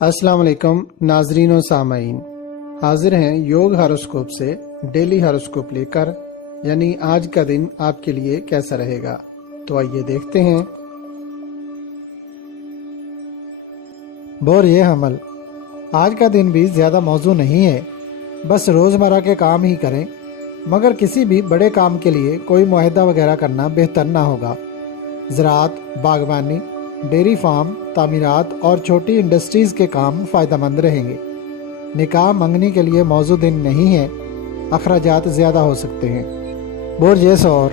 अस्सलाम वालेकुम नाजरीन और सामाईन, हाजिर हैं योग हॉरोस्कोप से डेली हॉरोस्कोप लेकर, यानी आज का दिन आपके लिए कैसा रहेगा। तो आइए देखते हैं। बोरिए हमल, आज का दिन भी ज़्यादा मौजू नहीं है, बस रोज़मर्रा के काम ही करें, मगर किसी भी बड़े काम के लिए कोई मुआहदा वगैरह करना बेहतर ना होगा। ज़राअत, बागवानी, डेयरी फार्म, तामीरात और छोटी इंडस्ट्रीज़ के काम फ़ायदेमंद रहेंगे। निकाह मंगनी के लिए मौजू दिन नहीं है, अखराजात ज़्यादा हो सकते हैं। बोरजेस और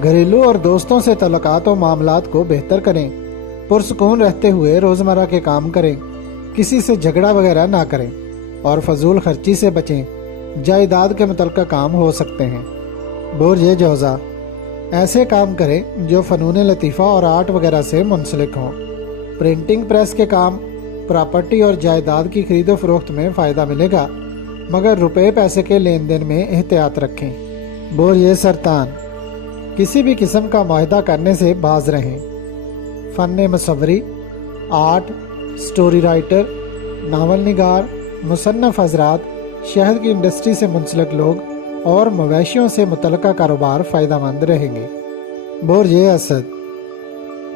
घरेलू और दोस्तों से तल्लुकात और मामलात को बेहतर करें। पुरसकून रहते हुए रोज़मर्रा के काम करें, किसी से झगड़ा वगैरह ना करें और फजूल खर्ची से बचें। जायदाद के मुतल्लिक़ काम हो सकते हैं। बोरजे जोज़ा, ऐसे काम करें जो फ़नून लतीफ़ा और आर्ट वगैरह से मुंसलिक हों। प्रिंटिंग प्रेस के काम, प्रॉपर्टी और जायदाद की खरीदो फरोख्त में फ़ायदा मिलेगा, मगर रुपए पैसे के लेन देन में एहतियात रखें। बोरिए सरतान, किसी भी किस्म का मुआहदा करने से बाज रहें। फ़न मुसव्वरी, आर्ट, स्टोरी राइटर, नावल निगार, मुसन्नफ़ हज़रात, शहद की इंडस्ट्री से मुंसलिक लोग और मवेशियों से मुतल्लिक़ा कारोबार फ़ायदेमंद रहेंगे। बोरजे असद,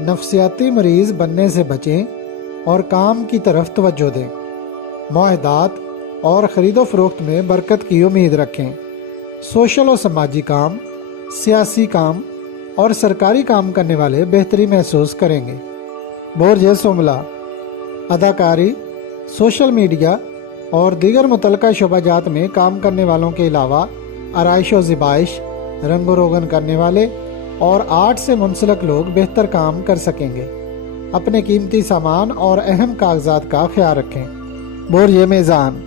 नफ्सियाती मरीज़ बनने से बचें और काम की तरफ तवज्जो दें। मुआहदात और ख़रीदो फ़रोख्त में बरकत की उम्मीद रखें। सोशल और समाजी काम, सियासी काम और सरकारी काम करने वाले बेहतरी महसूस करेंगे। बोरजे सुमला, अदाकारी, सोशल मीडिया और दीगर मुतल्लिक़ा शोबाजात में काम करने वालों के अलावा आराइश व ज़िबाइश, रंग रोगन करने वाले और आर्ट से मुंसलिक लोग बेहतर काम कर सकेंगे। अपने कीमती सामान और अहम कागजात का ख्याल रखें। बोरिए मीज़ान,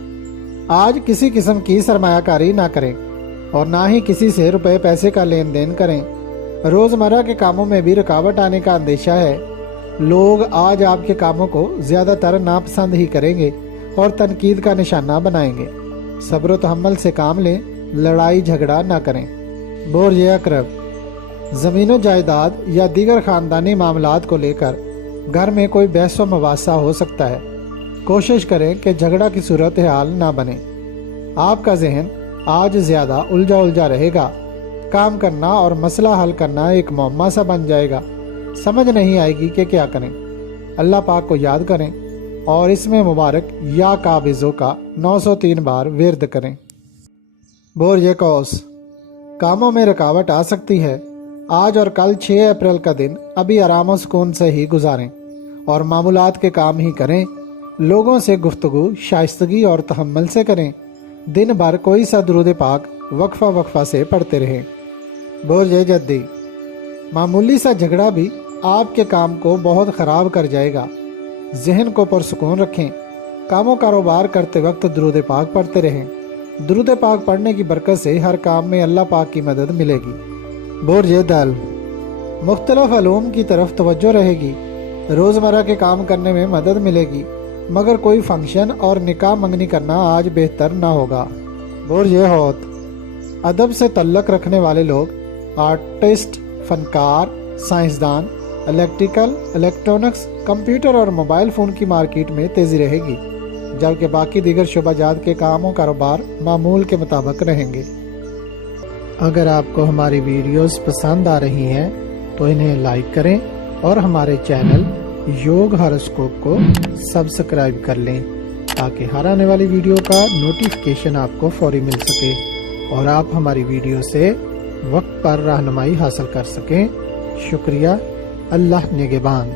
आज किसी किस्म की सरमायाकारी ना करें और ना ही किसी से रुपए पैसे का लेन देन करें। रोज़मर्रा के कामों में भी रुकावट आने का अंदेशा है। लोग आज आपके कामों को ज़्यादातर नापसंद ही करेंगे और तनकीद का निशाना बनाएंगे। सब्र व तहम्मुल से काम लें, लड़ाई झगड़ा ना करें। बोरिए अकरब, ज़मीन जायदाद या दीगर ख़ानदानी मामलात को लेकर घर में कोई बहस व मुबासा हो सकता है। कोशिश करें कि झगड़ा की सूरत हाल ना बने। आपका जहन आज ज़्यादा उलझा रहेगा। काम करना और मसला हल करना एक मुअम्मा सा बन जाएगा। समझ नहीं आएगी कि क्या करें। अल्लाह पाक को याद करें और इसमें मुबारक या काबिज़ों का 903 बार विर्द करें। बोरिए कौस, कामों में रुकावट आ सकती है। आज और कल 6 अप्रैल का दिन अभी आराम और सुकून से ही गुजारें और मामूलात के काम ही करें। लोगों से गुफ्तगू शाइस्तगी और तहम्मुल से करें। दिन भर कोई सा दुरूद पाक वक्फा से पढ़ते रहें। बोरिए जद्दी, मामूली सा झगड़ा भी आपके काम को बहुत ख़राब कर जाएगा। जहन को पुरसुकून रखें। कामों कारोबार करते वक्त दुरूद पाक पढ़ते रहें। दुरूद पाक पढ़ने की बरकत से हर काम में अल्लाह पाक की मदद मिलेगी। बोरिए दल, मुख्तलिफ अलूम की तरफ तवज्जो रहेगी। रोज़मर्रा के काम करने में मदद मिलेगी, मगर कोई फंक्शन और निकाह मंगनी करना आज बेहतर ना होगा। बोरिए होत, अदब से तल्लक रखने वाले लोग, आर्टिस्ट, फनकार, साइंसदान, इलेक्ट्रिकल, इलेक्ट्रॉनिक्स, कंप्यूटर और मोबाइल फ़ोन की मार्केट में तेज़ी रहेगी, जबकि बाकी दीगर शोबाजात के काम और कारोबार मामूल के मुताबिक रहेंगे। अगर आपको हमारी वीडियोस पसंद आ रही हैं तो इन्हें लाइक करें और हमारे चैनल योग हॉरोस्कोप को सब्सक्राइब कर लें, ताकि हर आने वाली वीडियो का नोटिफिकेशन आपको फौरी मिल सके और आप हमारी वीडियो से वक्त पर रहनुमाई हासिल कर सकें। शुक्रिया। अल्लाह निगहबान।